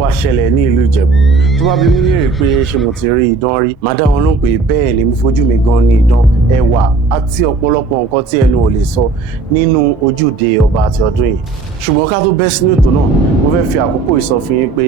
wá ṣẹlẹ̀ ní ìlú Ìjẹ̀bú tó bá bí mi léèrè pé ṣé mo ti rí idán rí màá dá wọn lóhùn pé bẹ́ẹ̀ ni mo fojú mi gan ní idán ẹwà àti ọ̀pọ̀lọpọ̀ nǹkan tí ẹnu ò lè sọ nínú ojúde ọba àti ọdún yìí ṣùgbọ́n ká tó bẹ́ sínú ètò náà mo fẹ́ fi àkókò ìsọfún yín pé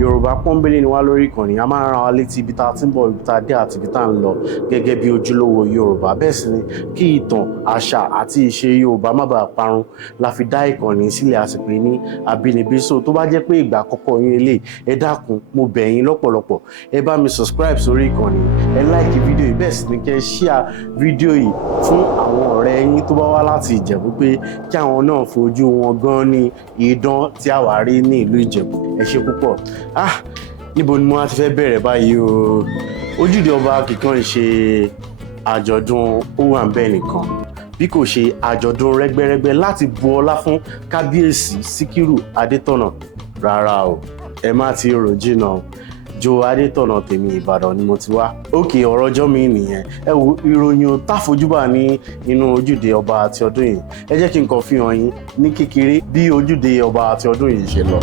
Yorùbá pọ́nbélé ni wá lórí ìkànnì a máa ń rán wa létí ibi tá a ti ń bọ̀ ibi tá a dé àti ibi tá a ń lọ gẹ́gẹ́ bí ojúlówó Yorùbá bẹ́ẹ̀ sì ni kí ìtàn àṣà àti ìṣe Yorùbá má bàa parun la fi dá ìkànnì sílẹ̀ àsìkò ní Abinibi so tó bá jẹ́ pé ìgbà àkọ́kọ́ yín eléyìí ẹ dákun mo bẹ̀ yín lọ́pọ̀lọpọ̀ ẹ bá mi subscribe sórí ìkànnì ẹ like fídíò yìí bẹ́ẹ̀ sì ni kẹ́ share fídíò yìí fún àwọn ọ̀rẹ́ yín tó bá wá láti Ìjẹ̀bú pé kí àwọn náà fojú wọn gan ní idán tí a wà rí ní ìlú Ìjẹ̀bú ẹ ṣé púpọ̀ níbo ni mo ti fẹ́ bẹ̀rẹ̀ báyìí o ojúde ọba kìkan ṣe àjọ̀dún ó wà ń bẹ nìkan bí kò ṣe àjọ̀dún rẹ́gbẹ́rẹ́gbẹ́ láti bu ọlá fún kábíyèsí Síkírù Adétọ̀nà rárá o ẹ má ti rò jìnnà jo Adétọ̀nà tèmi Ìbàdàn ni mo ti wá òkè ọ̀rọ̀ ọjọ́ mi nìyẹn ẹ wo ìròyìn táfojúbà ní inú ojúde ọba àti ọdún yìí ẹ jẹ́ kí n kàn fi hàn yín ní kékeré bí ojúde ọba àti ọdún yìí ṣe lọ.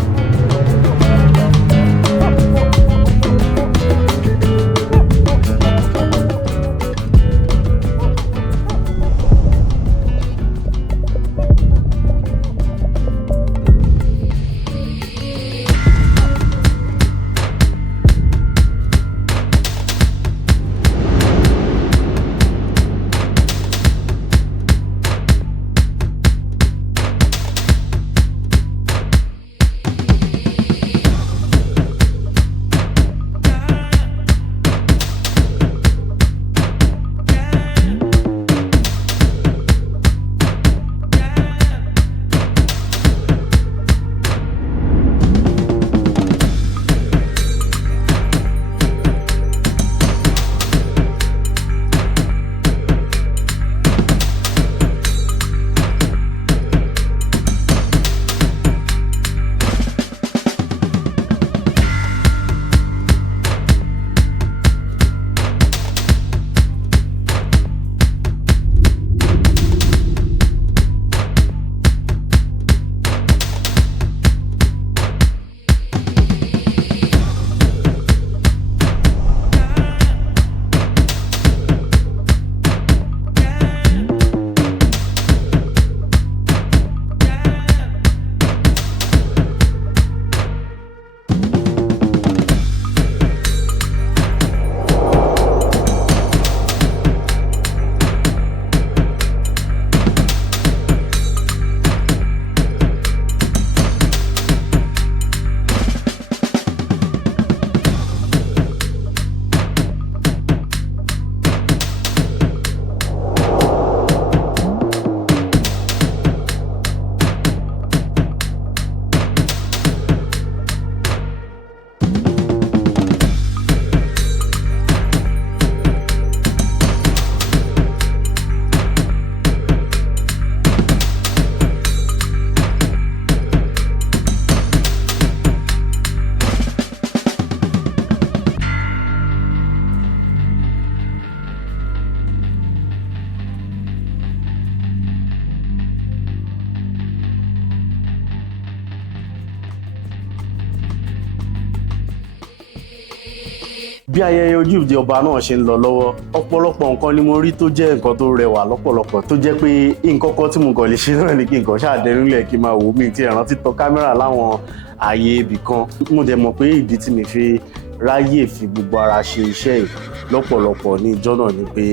bí ayẹyẹ ojúde ọba náà ṣe ń lọ lọ́wọ́ ọ̀pọ̀lọpọ̀ nǹkan ni mo rí tó jẹ́ nǹkan tó rẹwà lọ́pọ̀lọpọ̀ tó jẹ́ pé nǹkan kan tí mo kàn lè ṣe náà ni kí nǹkan ṣàdẹnulẹ̀ kí n máa wò mí tí ìrántí tọ kámẹ́rà láwọn ààyè ibì kan mo dẹ̀ mọ̀ pé ìdí tí mi fi ráyè fi gbogbo ara ṣe iṣẹ́ yìí lọ́pọ̀lọpọ̀ ní ìjọ́ náà ni pé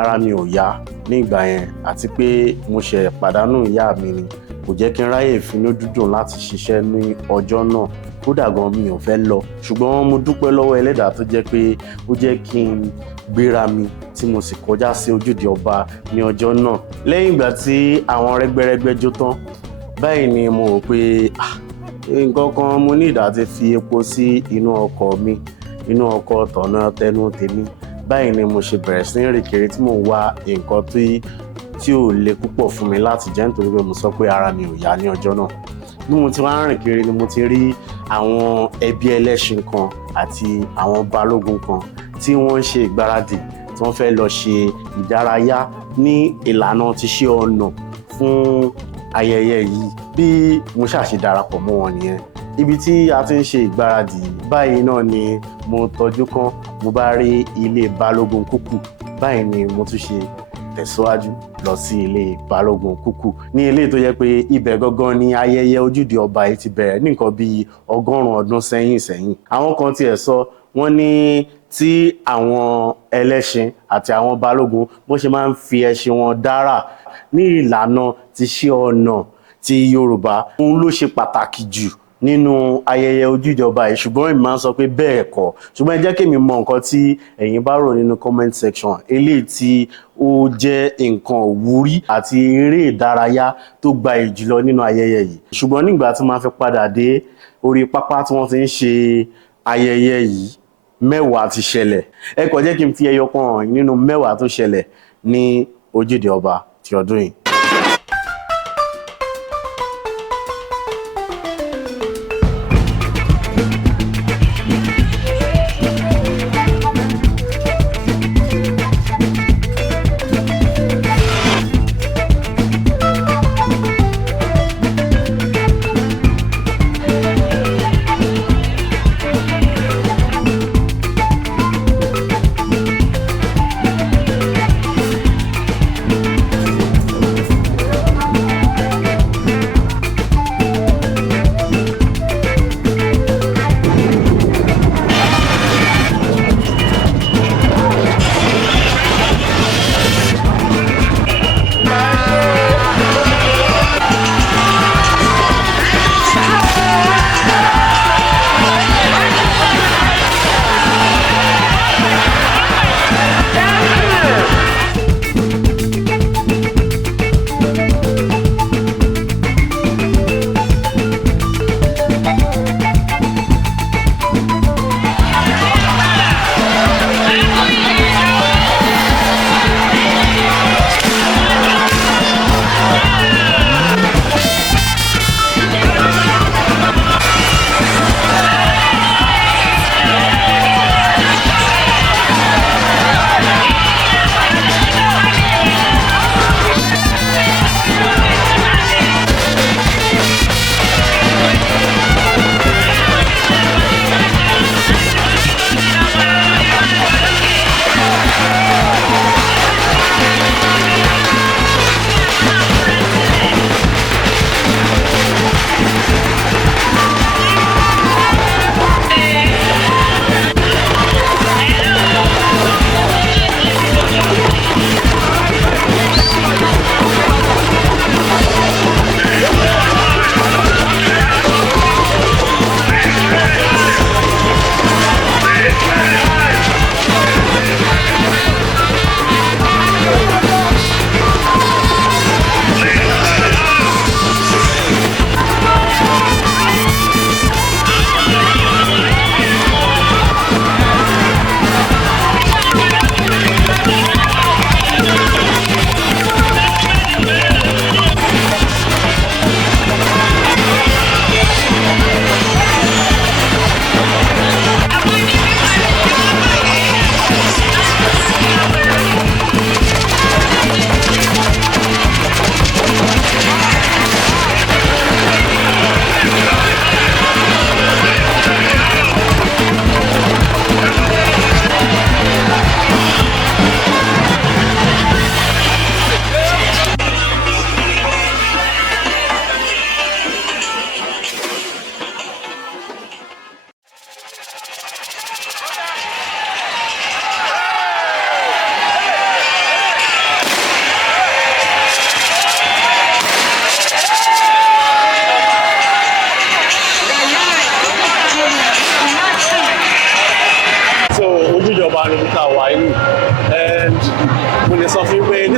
ara mi ò yá ní ìgbà yẹn àti pé mo ṣe pàdánù ìyá mi ni kò jẹ́ kí n ráyè finú dídùn láti ṣiṣẹ́ ní ọjọ́ náà kódà gan mi ò fẹ́ lọ ṣùgbọ́n mo dúpẹ́ lọ́wọ́ ẹlẹ́dàá tó jẹ́ pé ó jẹ́ kí n gbéra mi tí mo sì kọjá sí ojúde ọba ní ọjọ́ náà lẹ́yìn ìgbà tí àwọn rẹ́gbẹ́rẹ́gbẹ́ jó tán báyìí ni mo rò pé nǹkan kan mo ní ìdá ti fi epo sí inú ọkọ̀ mi inú ọkọ̀ tọ̀nà tẹnu tèmi báyìí ni mo ṣe bẹ̀rẹ̀ sí rìn kiri tí mò ń wá nǹkan tí ò le púpọ̀ fún mi láti jẹ nítorí pé mo sọ pé ara mi ò yá ní ọjọ́ náà bí mo ti wá rìn kiri ni mo ti rí àwọn ẹbí ẹlẹ́ṣin kan àti àwọn balógun kan tí wọ́n ń ṣe ìgbáradì tí wọ́n fẹ́ lọ ṣe ìdárayá ní ìlànà ti ṣe ọ̀nà fún ayẹyẹ yìí bí mo ṣàṣe darapọ̀ mọ́ wọn nìyẹn ibi tí a ti ń ṣe ìgbáradì báyìí náà ni mo tọ́jú kan mo bá rí ilé balógun kúkú báyìí ni mo tún ṣe tẹ̀síwájú lọ sí ilé balógun kúkú ní ilé tó yẹ pé ibẹ̀ gangan ni ayẹyẹ ojúde ọba yìí ti bẹ̀rẹ̀ ní nǹkan bíi 100 ọdún sẹ́yìn. Àwọn kan tiẹ̀ sọ wọ́n ní tí àwọn ẹlẹ́ṣin àti àwọn balógun bó ṣe máa ń fi ẹṣin wọn dára ní ìlànà ti ṣe ọ̀nà ti Yorùbá òun ló ṣe pàtàkì jù nínú ayẹyẹ ojúde ọba yìí ṣùgbọ́n èmi máa ń sọ pé bẹ́ẹ̀ kọ́ ṣùgbọ́n ẹ jẹ́ kí èmi mọ nǹkan tí ẹ̀yin bá rò nínú comment section eléyìí tí ó jẹ́ nǹkan òwúrí àti eré ìdárayá tó gbayì jùlọ nínú ayẹyẹ yìí ṣùgbọ́n nígbà tí máa fi padà dé orí pápá tí wọ́n ti ń ṣe ayẹyẹ yìí 10 ti ṣẹlẹ̀ ẹ kò jẹ́ kí n fi ẹyọ kan hàn nínú 10 tó ṣẹlẹ̀ ní ojúde ọba ti ọdún yìí.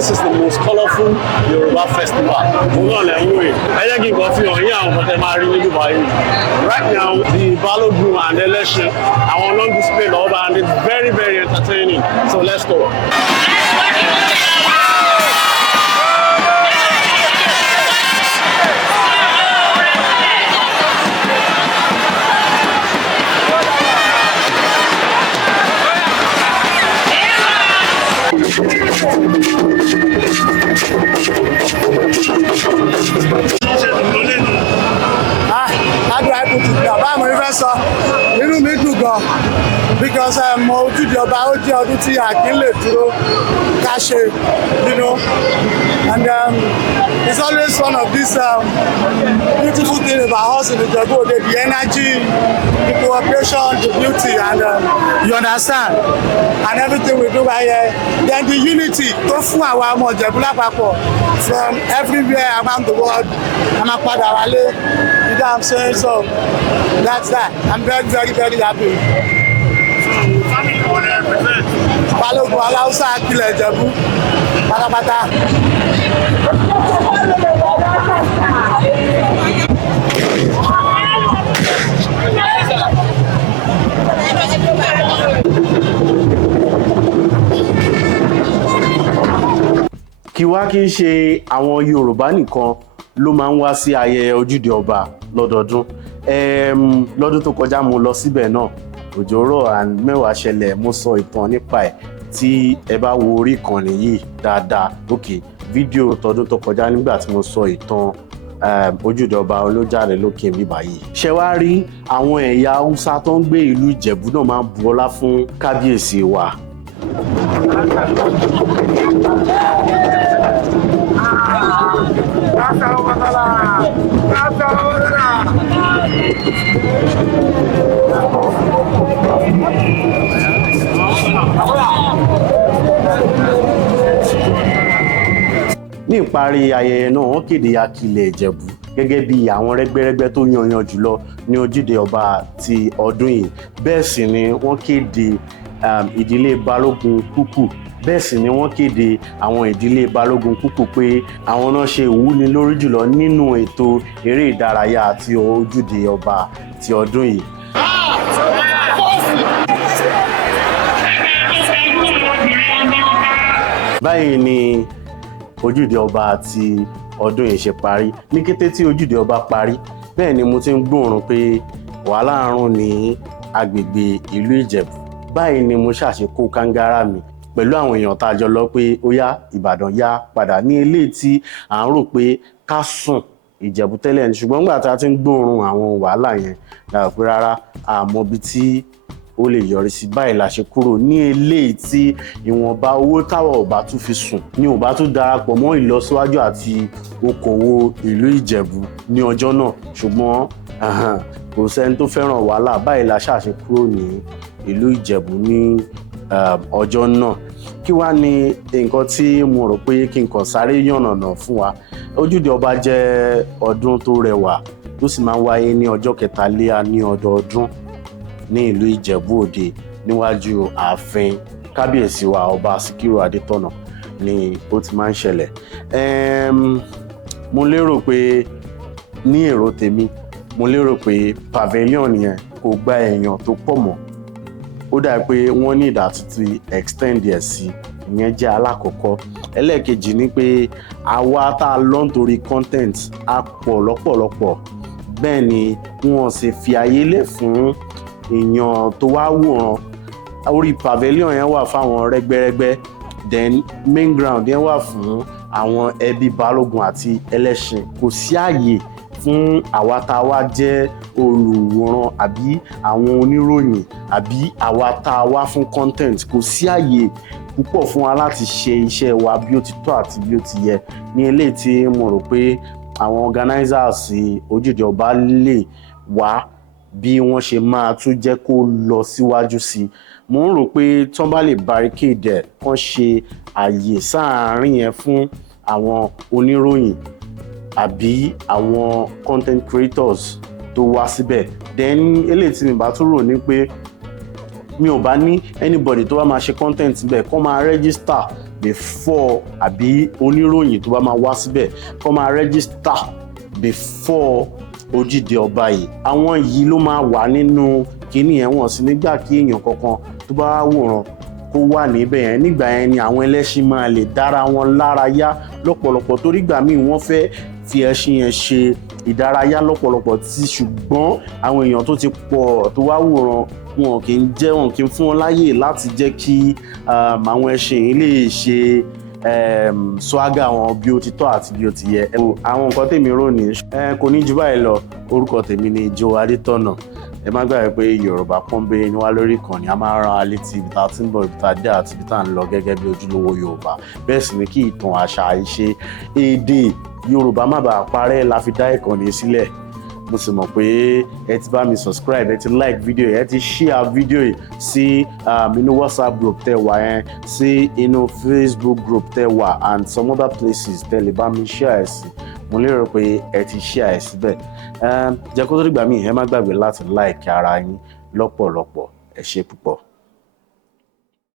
This is the most colorful Yoruba festival. Right now, the Balogun and the election, I want to display love and it's very, very entertaining. So let's go. How do I put it down? gan because ojúde ọba ó jẹ́ ọdún tí a kì í lè dúró ká ṣe, you know, and it's always one of these beautiful things about us in Ijebu-Ode, the energy, the cooperation, the beauty, and you understand, and everything we do right here. Then the unity tó fún àwa ọmọ Ìjẹ̀bú lápapọ̀ from everywhere around the world. I'm a padà wálé, you know what I'm saying? So that's that. I'm very, very, very happy. So, family will represent. Balógun Aláùsá Akilẹ̀ Ìjẹ̀bú pátápátá. Kí wá kí n ṣe àwọn Yorùbá nìkan ló máa ń wá sí ayẹyẹ ojúde ọba lọ́dọọdún. Lọ́dún tó kọjá mo lọ síbẹ̀ náà, òjò rọ̀ mẹ́wàá ṣẹlẹ̀, mo sọ ìtàn nípa ẹ̀ tí ẹ bá wo orí ìkànnì yìí dáadáa. Okay, fídíò tọdún tó kọjá nígbà tí mo sọ ìtàn ojúde ọba olójáde lókè mi báyìí. Ṣé wá rí àwọn ẹ̀yà Haúsá tó ń gbé ìlú Ìjẹ̀bú náà máa ń bu ọlá fún kábíyèsí wa. Ní ìparí ayẹyẹ náà, wọ́n kéde Akilẹ̀ Ìjẹ̀bú gẹ́gẹ́ bí àwọn rẹ́gbẹ́rẹ́gbẹ́ tó yanyan jùlọ ní ojúde ọba ti ọdún yìí. Bẹ́ẹ̀ sì ni wọ́n kéde ìdílé Balógun Kúkù. Bẹ́ẹ̀ sì ni wọ́n kéde àwọn ìdílé Balógun Kúkù pé àwọn náà ṣe ìwúni lórí jùlọ nínú ètò eré ìdárayá àti ojúde ọba ti ọdún yìí. Báyìí ni ojúde ọba ti ọdún yìí ṣe parí. Ní kété tí ojúde ọba parí, bẹ́ẹ̀ ni mo ti ń gbóòórùn pé wàhálà ń rùn ní agbègbè ìlú Ìjẹ̀bú. Báyìí ni mo ṣàṣekó kangara mi pẹ̀lú àwọn èèyàn tá a jọ lọ pé ó yá Ìbàdàn yá padà ní ilé tí à ń rò pé ká sùn Ìjẹ̀bú tẹ́lẹ̀ ní, ṣùgbọ́n nígbà tá a ti ń gbóòórùn àwọn wàhálà yẹn la rò pé rárá àmọ́ bí tí ó lè yọrí sí. Báyìí la ṣe kúrò ní ilé tí ìwọ̀nba owó táwa ò bá tún fi sùn ni ò bá tún darapọ̀ mọ́ ìlọsíwájú àti okòwò ìlú Ìjẹ̀bú ní ọjọ́ náà, ṣùgbọ́n kò sẹ́ni tó fẹ́ràn wàhálà. Báyìí la ṣàṣe kúrò ní ìlú Ìjẹ̀bú ní ọjọ́ náà. Kí wá ní nǹkan tí mo rò pé kí n kàn sáré yànnàná fún wa. Ojúde ọba jẹ́ ọdún tó rẹwà tó sì máa ń wáyé ní ọjọ́ kẹtàléà ní ọdọọdún ní ìlú Ìjẹ̀bú-Òde níwájú ààfin kábíyèsí wa ọba Síkírù Adetona ni ó ti máa ń ṣẹlẹ̀. Mo lérò pé ní èrò tèmi, mo lérò pé pavilion yẹn kò gba èèyàn tó pọ̀ mọ́. Ó dà pé wọ́n ní ìdàtútù extend ẹ̀ sí, ìyẹn jẹ́ alákọ̀ọ́kọ́. Ẹlẹ́ẹ̀kejì ni pé àwa tá a lọ nítorí content á pọ̀ lọ́pọ̀lọpọ̀, bẹ́ẹ̀ ni wọ́n sì fi àyè lẹ̀ fún èèyàn tó wá wòran. Orí pavilion yẹn wà fáwọn rẹ́gbẹ́rẹ́gbẹ́, then main ground yẹn wà fún àwọn ẹbí Balógun àti ẹlẹ́ṣin. Kò sí àyè fún àwa tá a wá jẹ́ olùwòran àbí àwọn oníròyìn àbí àwa tá a wá fún content. Kò sí àyè púpọ̀ fún wa láti ṣe iṣẹ́ wa bí ó ti tọ́ àti bí ó ti yẹ. Ní eléyìí tí mo rò pé àwọn organizers ojúde ọba lè wá bí wọ́n ṣe máa tún jẹ́ kó lọ síwájú sí. Mo ń rò pé tí wọ́n bá lè barricade ẹ̀, kán ṣe àyè sáàárín yẹn fún àwọn oníròyìn àbí àwọn content creators tó wá síbẹ̀. Then eléyìí tí mi bá tún rò ní pé mi ò bá ní anybody tó bá máa ṣe content síbẹ̀, kó máa register before, àbí oníròyìn tó bá máa wá síbẹ̀ kó máa register before ojúde ọba yìí. Àwọn yìí ló máa wà nínú kíní yẹn, wọ́n sì nígbà kí èèyàn kankan tó bá wòran kó wà níbẹ̀ yẹn. Nígbà yẹn ni àwọn ẹlẹ́ṣin máa lè dára wọn lára yá lọ́pọ̀lọpọ̀, torí ìgbà míì wọ́n fẹ́ fi ẹṣin yẹn ṣe ìdárayá lọ́pọ̀lọpọ̀ tí ṣùgbọ́n àwọn èèyàn tó ti pọ̀ tó wá wòran wọn kì í fún wọn láyè láti jẹ́ kí àwọn ẹṣin yìí lè ṣe swagger wọn bí ó ti tọ́ àti bí ó ti yẹ. Àwọn nǹkan tèmi rò ní kò ní jù báyìí lọ. Orúkọ tèmi ni Adetona. ẹ má gbàgbé pé Yorùbá pọ́nbélé ni wá lórí ìkànnì, a máa rán alẹ́ tí ibi tá a ti ń bọ̀, ibi tá a dé àti ibi tá a ń lọ gẹ́gẹ́ bí ojúlówó Yorùbá. Bẹ́ẹ̀ sì ni kí ìtàn, àṣà, ìṣe, èdè Yorùbá má bàa parẹ́ la fi dá ìkànnì sílẹ̀. Mo sì mọ̀ pé ẹ ti bá mi subscribe, ẹ ti like video yìí, ẹ ti share video yìí sí inú WhatsApp group tẹ́ wà yẹn, sí inú Facebook group tẹ́ wà and some other places tẹ́ lè bá mi share ẹ̀ sí. Mo lérò pé ẹ ti share ẹ̀ síbẹ̀. Jẹ́ kó tó dìgbà míì, ẹ má gbàgbé láti like ara yín lọ́pọ̀lọpọ̀. Ẹ ṣé púpọ̀.